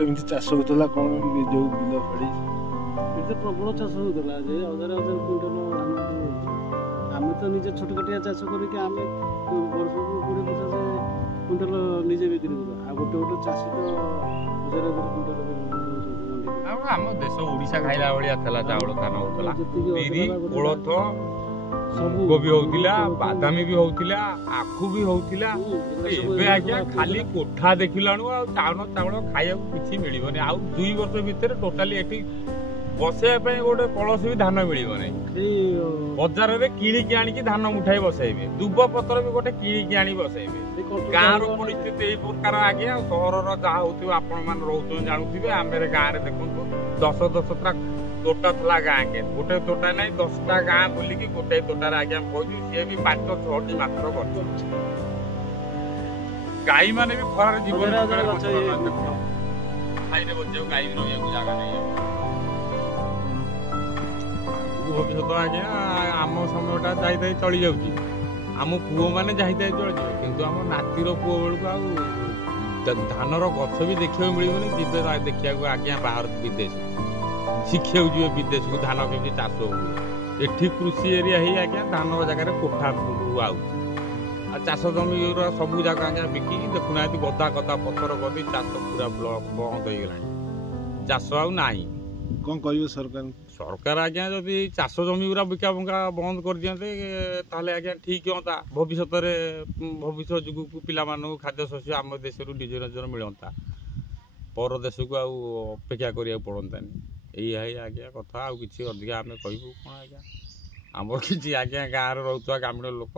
କେମିତି ଚାଷ ହଉଥିଲା କ'ଣ ଯୋଉ ବିଲ ଫାଡ଼ି ଏତେ ପ୍ରବଳ ଚାଷ ହଉଥିଲା ଯେ ହଜାର ହଜାର କୁଇଣ୍ଟାଲ ଧାନ ଆମେ ତ ନିଜେ ଛୋଟ କାଟିଆ ଚାଷ କରିକି ଆମେ ବର୍ଷକୁ 20-50 କୁଇଣ୍ଟାଲ ନିଜେ ବିକ୍ରି କରୁ ଆଉ ଗୋଟେ ଗୋଟେ ଚାଷୀ ତ ହଜାର ହଜାର କୁଇଣ୍ଟାଲ ଆମ ଦେଶ ଓଡ଼ିଶା ଖାଇଲା ଭଳିଆ ଥିଲା ଚାଉଳ ଧାନ ହଉଥିଲା ବିରି କୋଳଥ ମୁଗ ବି ହଉଥିଲା ବାଦାମୀ ବି ହଉଥିଲା ଆଖୁ ବି ହଉଥିଲା ଏବେ ଆଜ୍ଞା ଖାଲି କୋଠା ଦେଖିଲାଣୁ ଆଉ ଚାଉଳ ଖାଇବାକୁ କିଛି ମିଳିବନି ଆଉ 2 ବର୍ଷ ଭିତରେ ଟୋଟାଲି ଏଠି ବସେଇବା ପାଇଁ ଗୋଟେ କଳସ ବି ଧାନ ମିଳିବ ନାହିଁ ବଜାରରେ କିଣିକି ଆଣିକି ଧାନ ମୁଠାଇ ବସେଇବେ ଦୁବ ପତ୍ର ବି ଗୋଟେ କିଣିକି ଆଣି ବସେଇବେ ଗାଁର ପରିସ୍ଥିତି ଏଇ ପ୍ରକାର ଆଜ୍ଞା ସହରର ଯାହା ହଉଥିବ ଆପଣ ମାନେ ରହୁଛନ୍ତି ଜାଣୁଥିବେ ଆମେ ଗାଁରେ ଦେଖନ୍ତୁ 10ଟା ତୋଟା ଥିଲା ଗାଁ କେ ଗୋଟେ ତୋଟା ନାହିଁ 10ଟା ଗାଁ ବୁଲିକି ଗୋଟେ ତୋଟାରେ ଆଜ୍ଞା କହିଛୁ ସିଏ ବି 5-6ଟି ମାତ୍ର ଗଛ ଗାଈ ମାନେ ବି ଖରାରେ ଜୀବନ ଖାଇରେ ବଞ୍ଚିବାକୁ ଗାଈ ରହିବାକୁ ଜାଗା ନାହିଁ ଭବିଷ୍ୟତ ଆଜ୍ଞା ଆମ ସମୟଟା ଯାଇ ଚଳି ଯାଉଛି ଆମ ପୁଅ ମାନେ ଯାଇ ଚଳିଯିବେ କିନ୍ତୁ ଆମ ନାତିର ପୁଅ ବେଳକୁ ଆଉ ଧାନର ଗଛ ବି ଦେଖିବାକୁ ମିଳିବନି ଯିବେ ଦେଖିବାକୁ ଆଜ୍ଞା ବାହାର ବିଦେଶ ଶିଖିବାକୁ ଯିବେ ବିଦେଶକୁ ଧାନ କେମିତି ଚାଷ ହୁଏ ଏଠି କୃଷି ଏରିଆ ହେଇ ଆଜ୍ଞା ଧାନ ଜାଗାରେ କୋଠା ରୁଆ ହଉଛି ଆଉ ଚାଷ ଜମିର ସବୁ ଜାଗା ଆଜ୍ଞା ବିକିକି ଦେଖୁନାହାନ୍ତି ଗଦା ପଥର ଗଦି ଚାଷ ପୁରା ବନ୍ଦ ହେଇଗଲାଣି ଚାଷ ଆଉ ନାହିଁ କ'ଣ କହିବ ସରକାର ଆଜ୍ଞା ଯଦି ଚାଷ ଜମି ଗୁରା ବିକା ଭଙ୍ଗା ବନ୍ଦ କରିଦିଅନ୍ତେ ତାହେଲେ ଆଜ୍ଞା ଠିକ ହୁଅନ୍ତା ଭବିଷ୍ୟତ ଯୁଗକୁ ପିଲାମାନଙ୍କୁ ଖାଦ୍ୟଶସ୍ୟ ଆମ ଦେଶରୁ ନିଜର ମିଳନ୍ତା ପର ଦେଶକୁ ଆଉ ଅପେକ୍ଷା କରିବାକୁ ପଡ଼ନ୍ତାନି ଏଇଆ ଆଜ୍ଞା କଥା ଆଉ କିଛି ଅଧିକା ଆମେ କହିବୁ କ'ଣ ଆଜ୍ଞା ଆମର କିଛି ଆଜ୍ଞା ଗାଁରେ ରହୁଥିବା ଗ୍ରାମୀଣ ଲୋକ